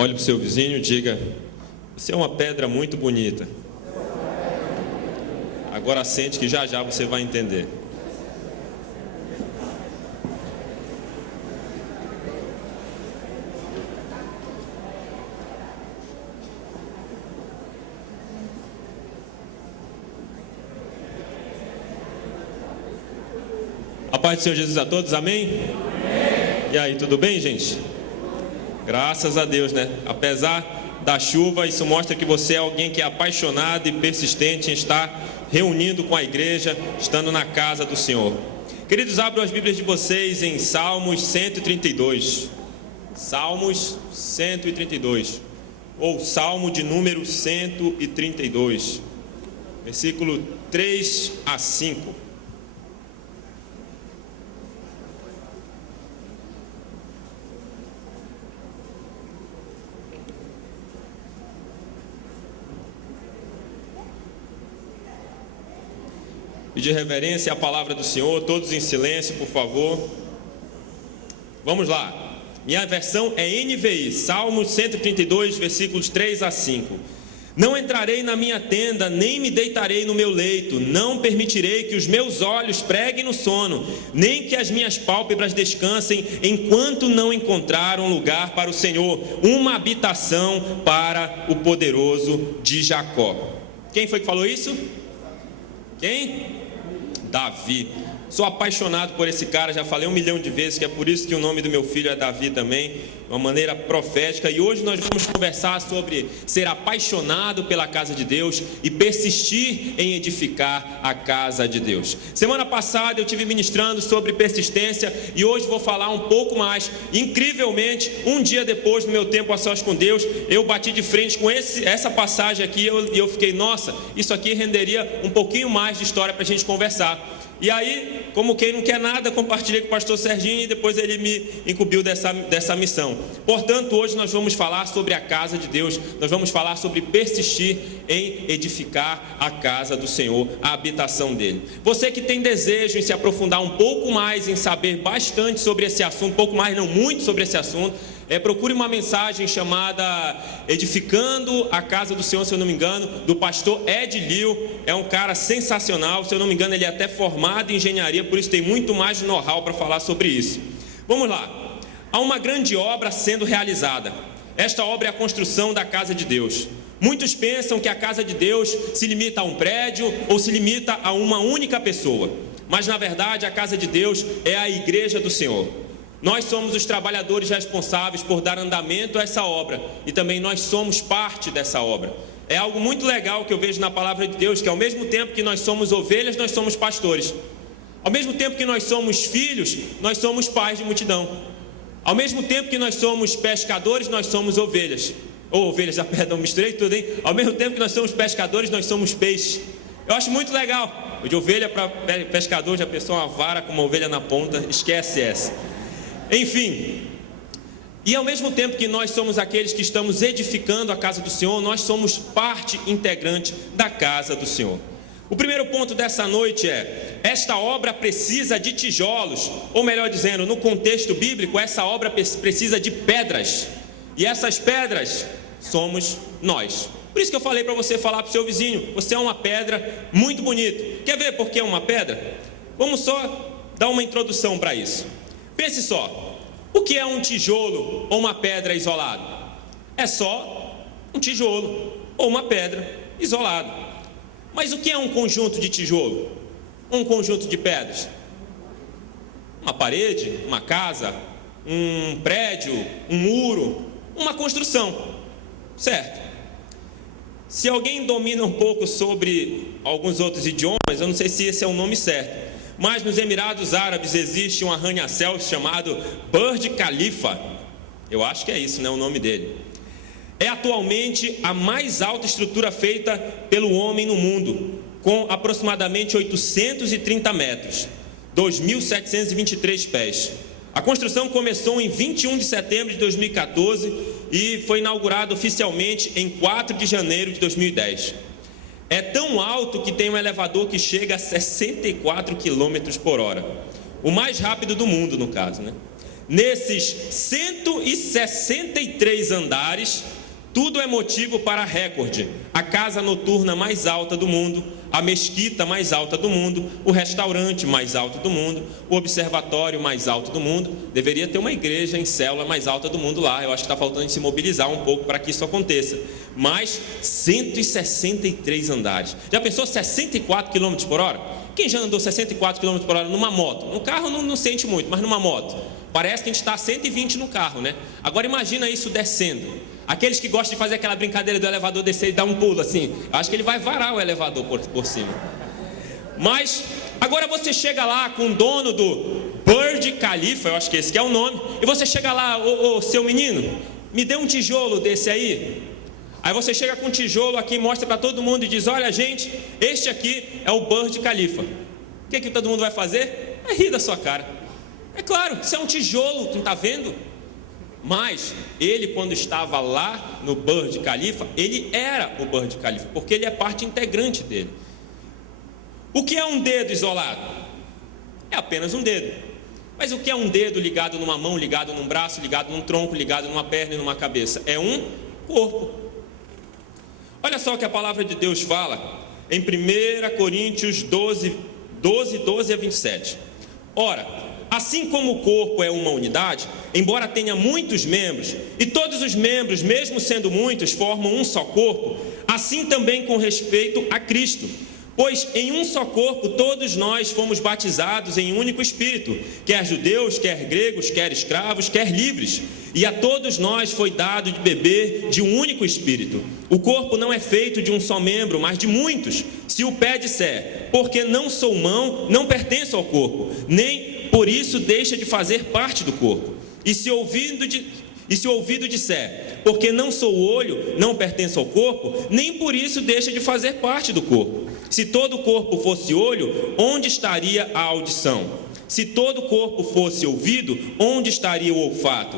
Olhe para o seu vizinho e diga: você é uma pedra muito bonita. Agora sente que já já você vai entender. A paz do Senhor Jesus a todos, amém? Amém. E aí, tudo bem, gente? Graças a Deus, né? Apesar da chuva, isso mostra que você é alguém que é apaixonado e persistente em estar reunindo com a igreja, estando na casa do Senhor. Queridos, abram as Bíblias de vocês em Salmos 132. Salmos 132. Ou Salmo de número 132. Versículo 3 a 5. Pedir reverência à palavra do Senhor, todos em silêncio, por favor. Vamos lá. Minha versão é NVI, Salmos 132, versículos 3 a 5. Não entrarei na minha tenda, nem me deitarei no meu leito, não permitirei que os meus olhos preguem no sono, nem que as minhas pálpebras descansem, enquanto não encontrar um lugar para o Senhor, uma habitação para o poderoso de Jacó. Quem foi que falou isso? Quem? Davi. Sou apaixonado por esse cara, já falei 1 milhão de vezes que é por isso que o nome do meu filho é Davi também, de uma maneira profética. E hoje nós vamos conversar sobre ser apaixonado pela casa de Deus e persistir em edificar a casa de Deus. Semana passada eu estive ministrando sobre persistência e hoje vou falar um pouco mais. Incrivelmente, um dia depois do meu tempo a sós com Deus, eu bati de frente com essa passagem aqui e eu fiquei, nossa, isso aqui renderia um pouquinho mais de história para a gente conversar. E aí, como quem não quer nada, compartilhei com o pastor Serginho e depois ele me incumbiu dessa missão. Portanto, hoje nós vamos falar sobre a casa de Deus, nós vamos falar sobre persistir em edificar a casa do Senhor, a habitação dele. Você que tem desejo em se aprofundar um pouco mais, em saber bastante sobre esse assunto, pouco mais, não muito sobre esse assunto, procure uma mensagem chamada Edificando a Casa do Senhor, se eu não me engano, do pastor Ed Liu. É um cara sensacional, se eu não me engano ele é até formado em engenharia, por isso tem muito mais know-how para falar sobre isso. Vamos lá. Há uma grande obra sendo realizada. Esta obra é a construção da casa de Deus. Muitos pensam que a casa de Deus se limita a um prédio ou se limita a uma única pessoa, mas na verdade a casa de Deus é a igreja do Senhor. Nós somos os trabalhadores responsáveis por dar andamento a essa obra e também nós somos parte dessa obra. É algo muito legal que eu vejo na palavra de Deus, que ao mesmo tempo que nós somos ovelhas, nós somos pastores. Ao mesmo tempo que nós somos filhos, nós somos pais de multidão. Ao mesmo tempo que nós somos pescadores, nós somos ovelhas. Misturei tudo, hein? Ao mesmo tempo que nós somos pescadores, nós somos peixes. Eu acho muito legal. De ovelha para pescador, já pensou uma vara com uma ovelha na ponta? Esquece essa. Enfim, e ao mesmo tempo que nós somos aqueles que estamos edificando a casa do Senhor, nós somos parte integrante da casa do Senhor. O primeiro ponto dessa noite esta obra precisa de tijolos, ou melhor dizendo, no contexto bíblico, essa obra precisa de pedras, e essas pedras somos nós. Por isso que eu falei para você falar para o seu vizinho, você é uma pedra muito bonita. Quer ver por que é uma pedra? Vamos só dar uma introdução para isso. Pense só, o que é um tijolo ou uma pedra isolado? É só um tijolo ou uma pedra isolado. Mas o que é um conjunto de tijolo? Um conjunto de pedras? Uma parede, uma casa, um prédio, um muro, uma construção, certo? Se alguém domina um pouco sobre alguns outros idiomas, eu não sei se esse é o nome certo, mas nos Emirados Árabes existe um arranha-céu chamado Burj Khalifa. Eu acho que é isso, né, o nome dele. É atualmente a mais alta estrutura feita pelo homem no mundo, com aproximadamente 830 metros, 2.723 pés. A construção começou em 21 de setembro de 2014 e foi inaugurada oficialmente em 4 de janeiro de 2010. É tão alto que tem um elevador que chega a 64 km por hora. O mais rápido do mundo, no caso, né? Nesses 163 andares, tudo é motivo para recorde: a casa noturna mais alta do mundo, a mesquita mais alta do mundo, o restaurante mais alto do mundo, o observatório mais alto do mundo. Deveria ter uma igreja em célula mais alta do mundo lá. Eu acho que está faltando se mobilizar um pouco para que isso aconteça. Mas 163 andares. Já pensou 64 km por hora? Quem já andou 64 km por hora numa moto? No carro não sente muito, mas numa moto parece que a gente está a 120 no carro, né? Agora imagina isso descendo. Aqueles que gostam de fazer aquela brincadeira do elevador descer e dar um pulo assim, acho que ele vai varar o elevador por cima. Mas agora você chega lá com o dono do Burj Khalifa, eu acho que esse que é o nome, e você chega lá: ô seu menino, me dê um tijolo desse aí. Aí você chega com um tijolo aqui, mostra para todo mundo e diz: olha gente, este aqui é o Burj Khalifa. O que todo mundo vai fazer? Vai rir da sua cara. É claro, isso é um tijolo, não está vendo? Mas ele, quando estava lá no Burj Khalifa, ele era o Burj Khalifa, porque ele é parte integrante dele. O que é um dedo isolado? É apenas um dedo. Mas o que é um dedo ligado numa mão, ligado num braço, ligado num tronco, ligado numa perna e numa cabeça? É um corpo. Olha só o que a palavra de Deus fala em 1 Coríntios 12 a 27. Ora, assim como o corpo é uma unidade, embora tenha muitos membros, e todos os membros, mesmo sendo muitos, formam um só corpo, assim também com respeito a Cristo. Pois em um só corpo todos nós fomos batizados em um único Espírito, quer judeus, quer gregos, quer escravos, quer livres, e a todos nós foi dado de beber de um único Espírito. O corpo não é feito de um só membro, mas de muitos. Se o pé disser, porque não sou mão, não pertenço ao corpo, nem por isso deixa de fazer parte do corpo. E se o ouvido disser, porque não sou olho, não pertenço ao corpo, nem por isso deixa de fazer parte do corpo. Se todo o corpo fosse olho, onde estaria a audição? Se todo o corpo fosse ouvido, onde estaria o olfato?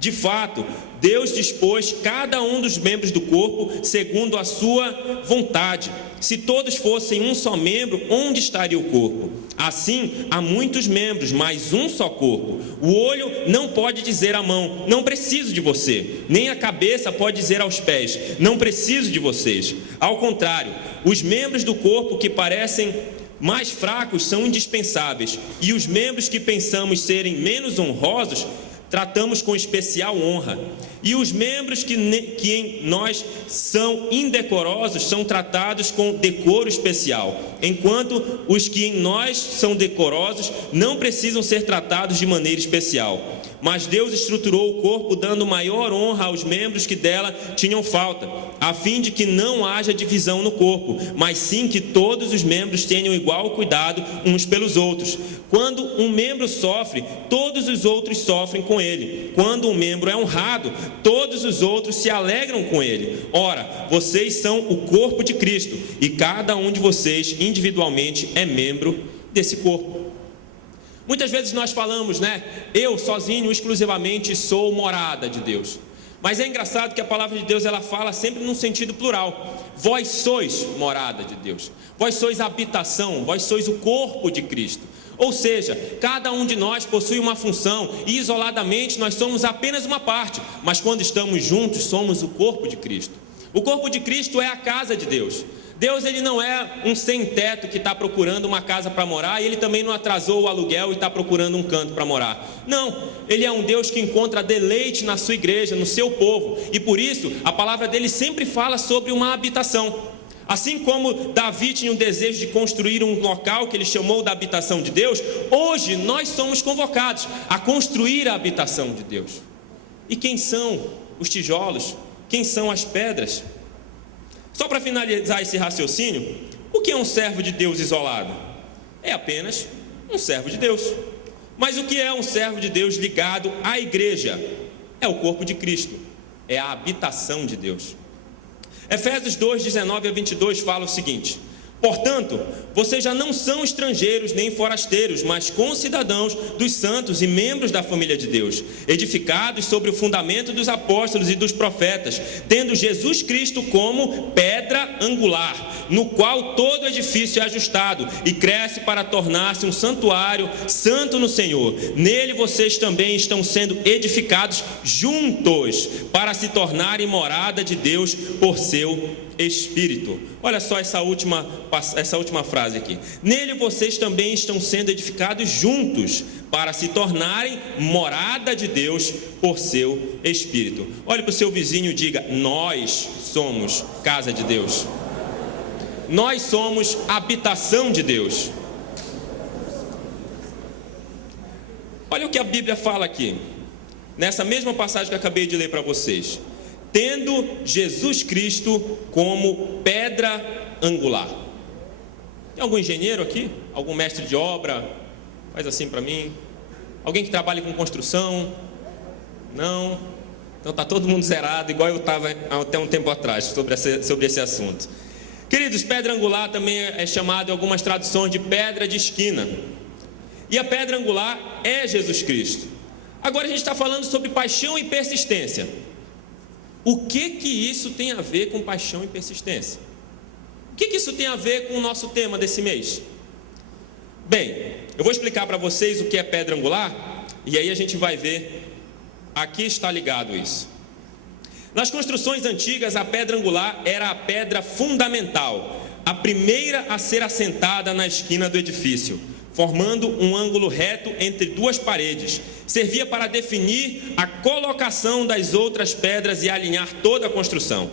De fato, Deus dispôs cada um dos membros do corpo segundo a sua vontade. Se todos fossem um só membro, onde estaria o corpo? Assim, há muitos membros, mas um só corpo. O olho não pode dizer à mão: não preciso de você. Nem a cabeça pode dizer aos pés: não preciso de vocês. Ao contrário, os membros do corpo que parecem mais fracos são indispensáveis, e os membros que pensamos serem menos honrosos tratamos com especial honra, e os membros que em nós são indecorosos são tratados com decoro especial, enquanto os que em nós são decorosos não precisam ser tratados de maneira especial. Mas Deus estruturou o corpo dando maior honra aos membros que dela tinham falta, a fim de que não haja divisão no corpo, mas sim que todos os membros tenham igual cuidado uns pelos outros. Quando um membro sofre, todos os outros sofrem com ele. Quando um membro é honrado, todos os outros se alegram com ele. Ora, vocês são o corpo de Cristo, e cada um de vocês individualmente é membro desse corpo. Muitas vezes nós falamos, né? Eu sozinho, exclusivamente, sou morada de Deus. Mas é engraçado que a palavra de Deus, ela fala sempre num sentido plural. Vós sois morada de Deus. Vós sois habitação, vós sois o corpo de Cristo. Ou seja, cada um de nós possui uma função, e isoladamente nós somos apenas uma parte, mas quando estamos juntos somos o corpo de Cristo. O corpo de Cristo é a casa de Deus. Deus, ele não é um sem-teto que está procurando uma casa para morar, e ele também não atrasou o aluguel e está procurando um canto para morar. Não, ele é um Deus que encontra deleite na sua igreja, no seu povo, e por isso a palavra dele sempre fala sobre uma habitação. Assim como Davi tinha o desejo de construir um local que ele chamou da habitação de Deus, hoje nós somos convocados a construir a habitação de Deus. E quem são os tijolos? Quem são as pedras? Só para finalizar esse raciocínio, o que é um servo de Deus isolado? É apenas um servo de Deus. Mas o que é um servo de Deus ligado à igreja? É o corpo de Cristo, é a habitação de Deus. Efésios 2, 19 a 22 fala o seguinte: Portanto, vocês já não são estrangeiros nem forasteiros, mas concidadãos dos santos e membros da família de Deus, edificados sobre o fundamento dos apóstolos e dos profetas, tendo Jesus Cristo como pedra angular, no qual todo edifício é ajustado e cresce para tornar-se um santuário santo no Senhor. Nele vocês também estão sendo edificados juntos para se tornarem morada de Deus por seu Espírito. Olha só essa última frase aqui. Nele vocês também estão sendo edificados juntos para se tornarem morada de Deus por seu Espírito. Olhe para o seu vizinho e diga: nós somos casa de Deus. Nós somos habitação de Deus. Olha o que a Bíblia fala aqui, nessa mesma passagem que eu acabei de ler para vocês. Tendo Jesus Cristo como pedra angular. Tem algum engenheiro aqui? Algum mestre de obra? Faz assim para mim. Alguém que trabalha com construção? Não? Então está todo mundo zerado, igual eu estava até um tempo atrás, sobre esse assunto. Queridos, pedra angular também é chamado em algumas traduções de pedra de esquina. E a pedra angular é Jesus Cristo. Agora a gente está falando sobre paixão e persistência. O que isso tem a ver com paixão e persistência? O que isso tem a ver com o nosso tema desse mês? Bem, eu vou explicar para vocês o que é pedra angular, e aí a gente vai ver a que está ligado isso. Nas construções antigas, a pedra angular era a pedra fundamental, a primeira a ser assentada na esquina do edifício, formando um ângulo reto entre duas paredes. Servia para definir a colocação das outras pedras e alinhar toda a construção.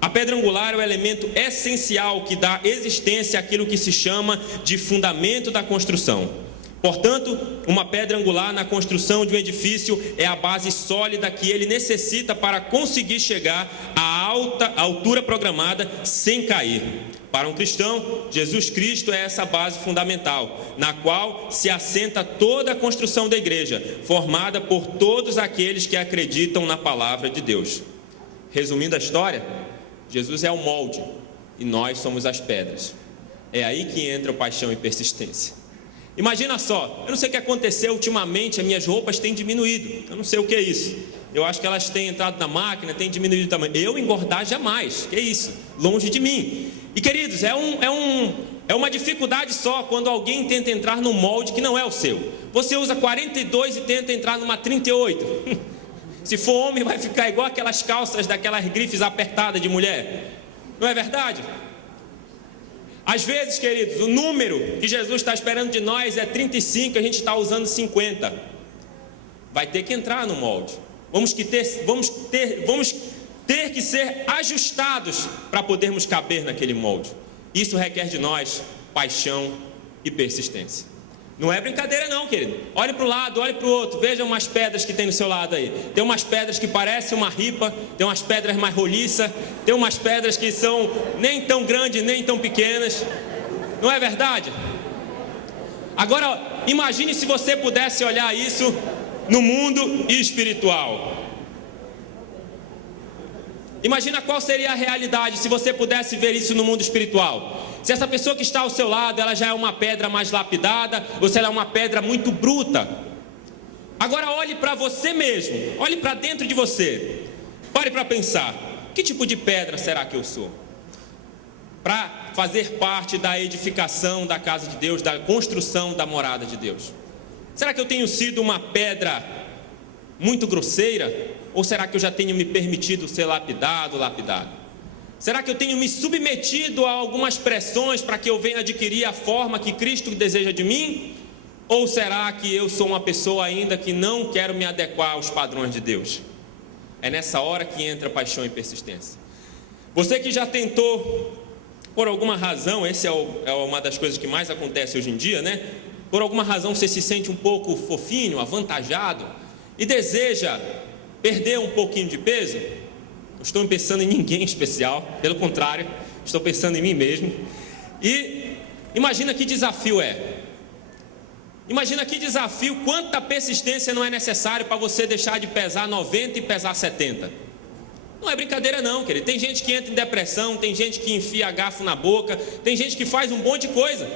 A pedra angular é o elemento essencial que dá existência àquilo que se chama de fundamento da construção. Portanto, uma pedra angular na construção de um edifício é a base sólida que ele necessita para conseguir chegar à altura programada sem cair. Para um cristão, Jesus Cristo é essa base fundamental, na qual se assenta toda a construção da igreja, formada por todos aqueles que acreditam na palavra de Deus. Resumindo a história, Jesus é o molde e nós somos as pedras. É aí que entra a paixão e persistência. Imagina só, eu não sei o que aconteceu ultimamente, as minhas roupas têm diminuído, eu não sei o que é isso. Eu acho que elas têm entrado na máquina, têm diminuído o tamanho. Eu engordar jamais, que é isso, longe de mim. E queridos, é uma dificuldade só quando alguém tenta entrar num molde que não é o seu. Você usa 42 e tenta entrar numa 38. Se for homem, vai ficar igual aquelas calças daquelas grifes apertadas de mulher. Não é verdade? Às vezes, queridos, o número que Jesus está esperando de nós é 35, a gente está usando 50. Vai ter que entrar no molde. Vamos ter que ser ajustados para podermos caber naquele molde. Isso requer de nós paixão e persistência. Não é brincadeira não, querido. Olhe para o lado, olhe para o outro. Veja umas pedras que tem no seu lado aí. Tem umas pedras que parecem uma ripa, tem umas pedras mais roliças, tem umas pedras que são nem tão grandes, nem tão pequenas. Não é verdade? Agora, imagine se você pudesse olhar isso no mundo espiritual. Imagina qual seria a realidade se você pudesse ver isso no mundo espiritual. Se essa pessoa que está ao seu lado, ela já é uma pedra mais lapidada, ou se ela é uma pedra muito bruta. Agora olhe para você mesmo, olhe para dentro de você. Pare para pensar, que tipo de pedra será que eu sou? Para fazer parte da edificação da casa de Deus, da construção da morada de Deus. Será que eu tenho sido uma pedra muito grosseira? Ou será que eu já tenho me permitido ser lapidado? Será que eu tenho me submetido a algumas pressões para que eu venha adquirir a forma que Cristo deseja de mim? Ou será que eu sou uma pessoa ainda que não quero me adequar aos padrões de Deus? É nessa hora que entra paixão e persistência. Você que já tentou, por alguma razão, essa é uma das coisas que mais acontece hoje em dia, né? Por alguma razão você se sente um pouco fofinho, avantajado e deseja perder um pouquinho de peso. Não estou pensando em ninguém especial, pelo contrário, estou pensando em mim mesmo. E imagina que desafio é. Imagina que desafio, quanta persistência não é necessário para você deixar de pesar 90 e pesar 70. Não é brincadeira não, querido. Tem gente que entra em depressão, tem gente que enfia garfo na boca, tem gente que faz um monte de coisa.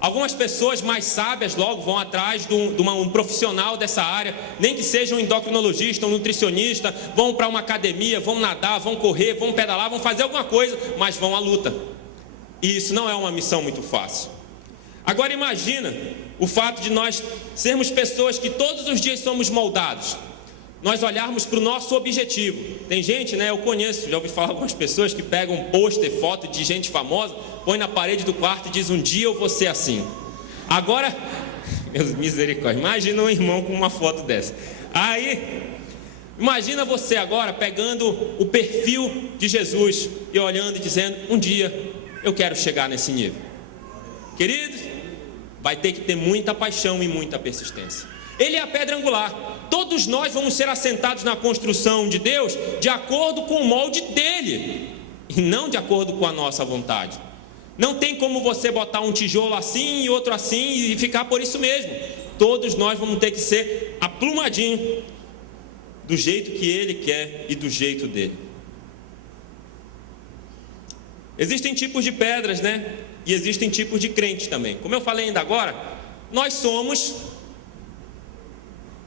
Algumas pessoas mais sábias logo vão atrás de um profissional dessa área, nem que seja um endocrinologista, um nutricionista, vão para uma academia, vão nadar, vão correr, vão pedalar, vão fazer alguma coisa, mas vão à luta. E isso não é uma missão muito fácil. Agora imagina o fato de nós sermos pessoas que todos os dias somos moldados. Nós olharmos para o nosso objetivo. Tem gente, eu conheço, já ouvi falar de algumas pessoas que pegam um pôster, foto de gente famosa, põe na parede do quarto e diz: um dia eu vou ser assim. Agora, misericórdia, imagina um irmão com uma foto dessa. Aí, imagina você agora pegando o perfil de Jesus e olhando e dizendo: um dia eu quero chegar nesse nível. Queridos, vai ter que ter muita paixão e muita persistência. Ele é a pedra angular. Todos nós vamos ser assentados na construção de Deus de acordo com o molde dele e não de acordo com a nossa vontade. Não tem como você botar um tijolo assim e outro assim e ficar por isso mesmo. Todos nós vamos ter que ser aplumadinho do jeito que ele quer e do jeito dele. Existem tipos de pedras, E existem tipos de crentes também. Como eu falei ainda agora, nós somos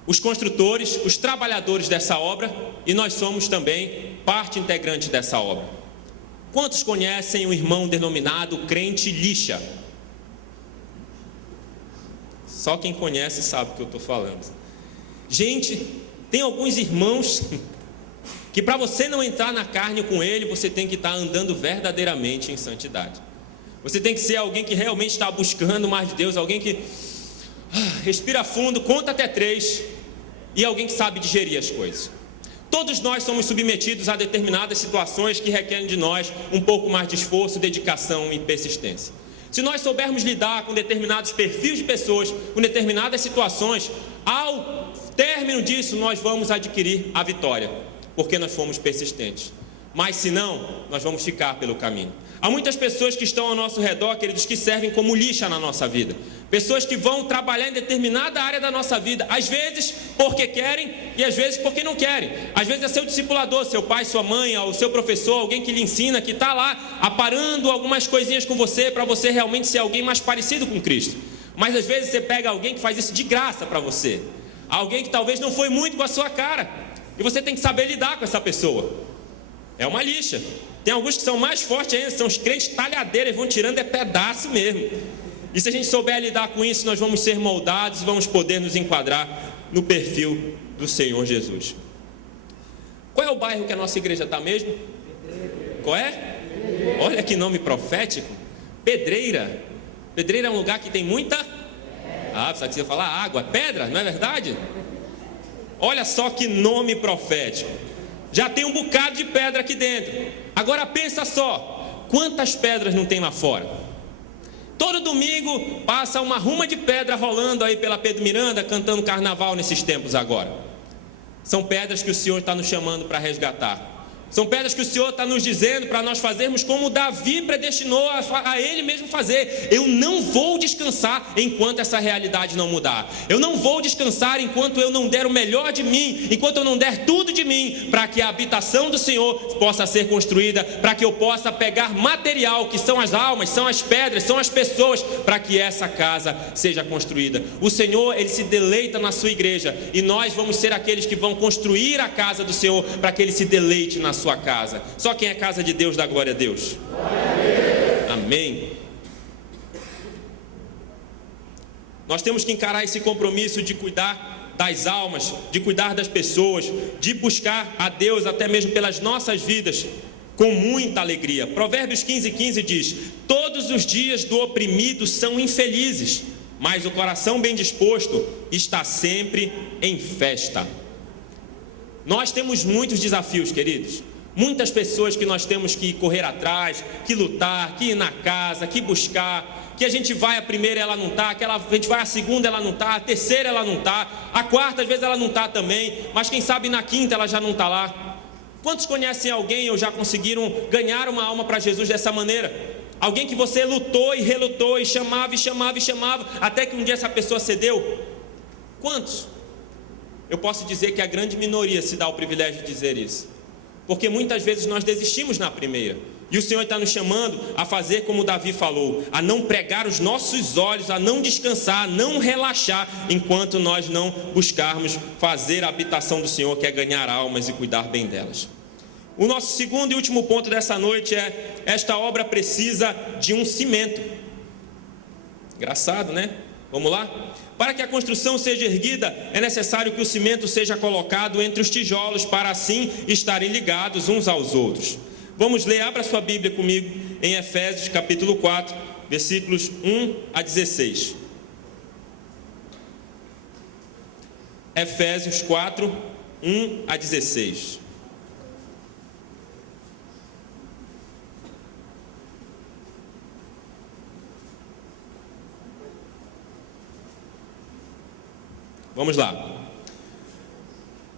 os construtores, os trabalhadores dessa obra, e nós somos também parte integrante dessa obra. Quantos conhecem um irmão denominado crente lixa? Só quem conhece sabe o que eu estou falando. Gente, tem alguns irmãos que para você não entrar na carne com ele, você tem que estar andando verdadeiramente em santidade. Você tem que ser alguém que realmente está buscando mais de Deus, alguém que respira fundo, conta até 3, e alguém que sabe digerir as coisas. Todos nós somos submetidos a determinadas situações que requerem de nós um pouco mais de esforço, dedicação e persistência. Se nós soubermos lidar com determinados perfis de pessoas, com determinadas situações, ao término disso nós vamos adquirir a vitória, porque nós fomos persistentes. Mas se não, nós vamos ficar pelo caminho. Há muitas pessoas que estão ao nosso redor, queridos, que servem como lixa na nossa vida. Pessoas que vão trabalhar em determinada área da nossa vida, às vezes porque querem e às vezes porque não querem. Às vezes é seu discipulador, seu pai, sua mãe, o seu professor, alguém que lhe ensina, que está lá aparando algumas coisinhas com você para você realmente ser alguém mais parecido com Cristo. Mas às vezes você pega alguém que faz isso de graça para você, alguém que talvez não foi muito com a sua cara, e você tem que saber lidar com essa pessoa. É uma lixa. Tem alguns que são mais fortes ainda, são os crentes talhadeiros, vão tirando pedaço mesmo. E se a gente souber lidar com isso, nós vamos ser moldados e vamos poder nos enquadrar no perfil do Senhor Jesus. Qual é o bairro que a nossa igreja está mesmo? Qual é? Olha que nome profético. Pedreira. Pedreira é um lugar que tem muita... pensava que você ia falar água. Pedra, não é verdade? Olha só que nome profético. Já tem um bocado de pedra aqui dentro. Agora pensa só, quantas pedras não tem lá fora? Todo domingo passa uma ruma de pedra rolando aí pela Pedro Miranda, cantando carnaval nesses tempos agora. São pedras que o Senhor está nos chamando para resgatar. São pedras que o Senhor está nos dizendo para nós fazermos como Davi predestinou a ele mesmo fazer. Eu não vou descansar enquanto essa realidade não mudar. Eu não vou descansar enquanto eu não der o melhor de mim, enquanto eu não der tudo de mim, para que a habitação do Senhor possa ser construída, para que eu possa pegar material, que são as almas, são as pedras, são as pessoas, para que essa casa seja construída. O Senhor, Ele se deleita na sua igreja, e nós vamos ser aqueles que vão construir a casa do Senhor, para que Ele se deleite na sua casa. Só quem é casa de Deus dá glória a Deus. Amém. Nós temos que encarar esse compromisso de cuidar das almas, de cuidar das pessoas, de buscar a Deus até mesmo pelas nossas vidas com muita alegria. Provérbios 15:15 diz: todos os dias do oprimido são infelizes, mas o coração bem disposto está sempre em festa. Nós temos muitos desafios, queridos. Muitas pessoas que nós temos que correr atrás, que lutar, que ir na casa, que buscar, que a gente vai a primeira ela não está, a gente vai a segunda ela não está, a terceira ela não está, a quarta às vezes ela não está também, mas quem sabe na quinta ela já não está lá. Quantos conhecem alguém ou já conseguiram ganhar uma alma para Jesus dessa maneira? Alguém que você lutou e relutou e chamava, até que um dia essa pessoa cedeu? Quantos? Eu posso dizer que a grande minoria se dá o privilégio de dizer isso. porque muitas vezes nós desistimos na primeira. E o Senhor está nos chamando a fazer como Davi falou, a não pregar os nossos olhos, a não descansar, a não relaxar, enquanto nós não buscarmos fazer a habitação do Senhor, que é ganhar almas e cuidar bem delas. O nosso segundo e último ponto dessa noite é: esta obra precisa de um cimento. Engraçado, né? Vamos lá? Para que a construção seja erguida, é necessário que o cimento seja colocado entre os tijolos, para assim estarem ligados uns aos outros. Vamos ler, abra sua Bíblia comigo em Efésios capítulo 4, versículos 1 a 16. Efésios 4, 1 a 16. Vamos lá.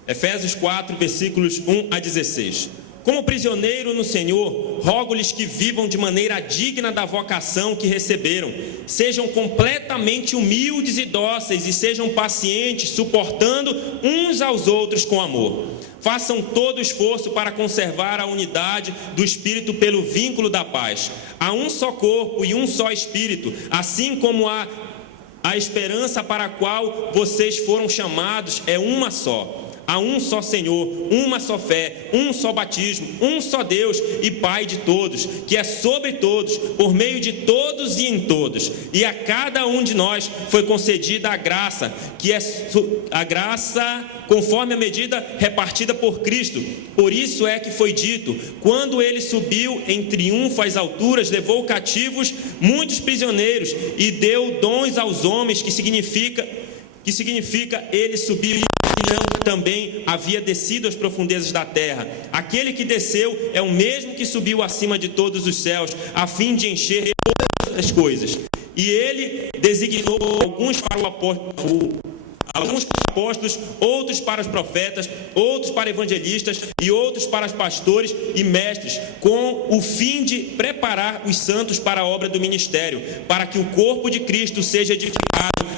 Efésios 4, versículos 1 a 16. Como prisioneiro no Senhor, rogo-lhes que vivam de maneira digna da vocação que receberam. Sejam completamente humildes e dóceis e sejam pacientes, suportando uns aos outros com amor. Façam todo o esforço para conservar a unidade do Espírito pelo vínculo da paz. Há um só corpo e um só Espírito, assim como a esperança para a qual vocês foram chamados é uma só. Há um só Senhor, uma só fé, um só batismo, um só Deus e Pai de todos, que é sobre todos, por meio de todos e em todos. E a cada um de nós foi concedida a graça, que é a graça conforme a medida repartida por Cristo. Por isso é que foi dito: quando ele subiu em triunfo às alturas, levou cativos muitos prisioneiros e deu dons aos homens, que significa ele subiu e não também havia descido às profundezas da terra. Aquele que desceu é o mesmo que subiu acima de todos os céus, a fim de encher todas as coisas. E ele designou alguns para alguns para apóstolos, outros para os profetas, outros para evangelistas e outros para os pastores e mestres, com o fim de preparar os santos para a obra do ministério, para que o corpo de Cristo seja edificado,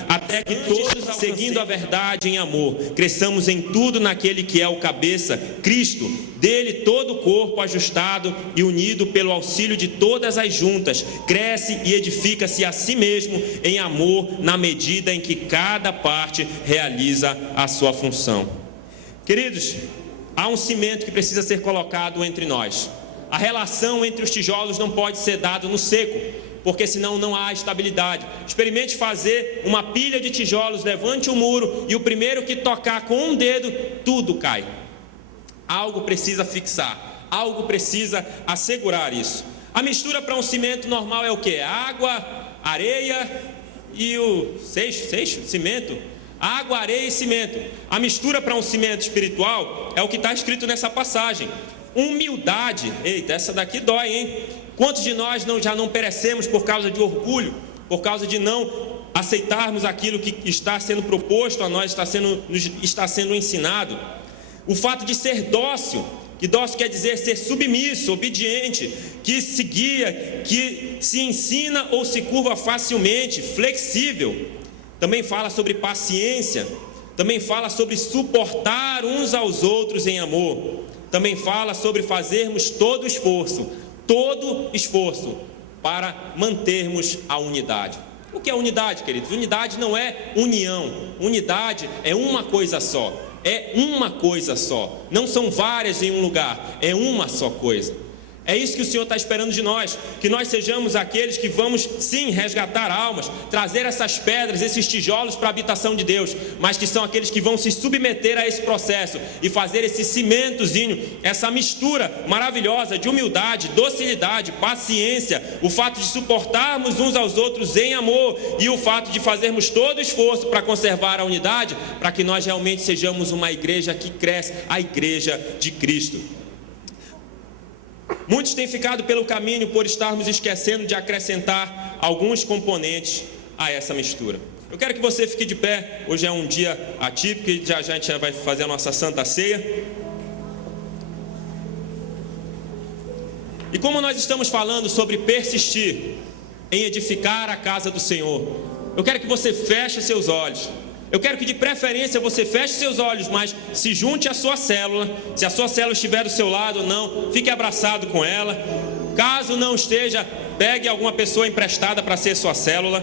até que todos, seguindo a verdade em amor, cresçamos em tudo naquele que é o cabeça, Cristo. Dele todo o corpo, ajustado e unido pelo auxílio de todas as juntas, cresce e edifica-se a si mesmo em amor, na medida em que cada parte realiza a sua função. Queridos, há um cimento que precisa ser colocado entre nós. A relação entre os tijolos não pode ser dada no seco, porque senão não há estabilidade. Experimente fazer uma pilha de tijolos, levante o muro e o primeiro que tocar com um dedo, tudo cai. Algo precisa fixar, algo precisa assegurar isso. A mistura para um cimento normal é o quê? Água, areia e o seixo, cimento. Água, areia e cimento. A mistura para um cimento espiritual é o que está escrito nessa passagem. Humildade. Eita, essa daqui dói, hein? Quantos de nós já não perecemos por causa de orgulho, por causa de não aceitarmos aquilo que está sendo proposto a nós, está sendo ensinado? O fato de ser dócil, que dócil quer dizer ser submisso, obediente, que se guia, que se ensina ou se curva facilmente, flexível. Também fala sobre paciência, também fala sobre suportar uns aos outros em amor. Também fala sobre fazermos todo esforço para mantermos a unidade. O que é unidade, queridos? Unidade não é união, unidade é uma coisa só. É uma coisa só, não são várias em um lugar, é uma só coisa. É isso que o Senhor está esperando de nós, que nós sejamos aqueles que vamos sim resgatar almas, trazer essas pedras, esses tijolos para a habitação de Deus, mas que são aqueles que vão se submeter a esse processo e fazer esse cimentozinho, essa mistura maravilhosa de humildade, docilidade, paciência, o fato de suportarmos uns aos outros em amor e o fato de fazermos todo o esforço para conservar a unidade, para que nós realmente sejamos uma igreja que cresce, a igreja de Cristo. Muitos têm ficado pelo caminho por estarmos esquecendo de acrescentar alguns componentes a essa mistura. Eu quero que você fique de pé. Hoje é um dia atípico e já a gente vai fazer a nossa Santa Ceia. E como nós estamos falando sobre persistir em edificar a casa do Senhor, eu quero que você feche seus olhos. eu quero que de preferência você feche seus olhos, mas se junte à sua célula. Se a sua célula estiver do seu lado ou não, fique abraçado com ela. Caso não esteja, pegue alguma pessoa emprestada para ser sua célula.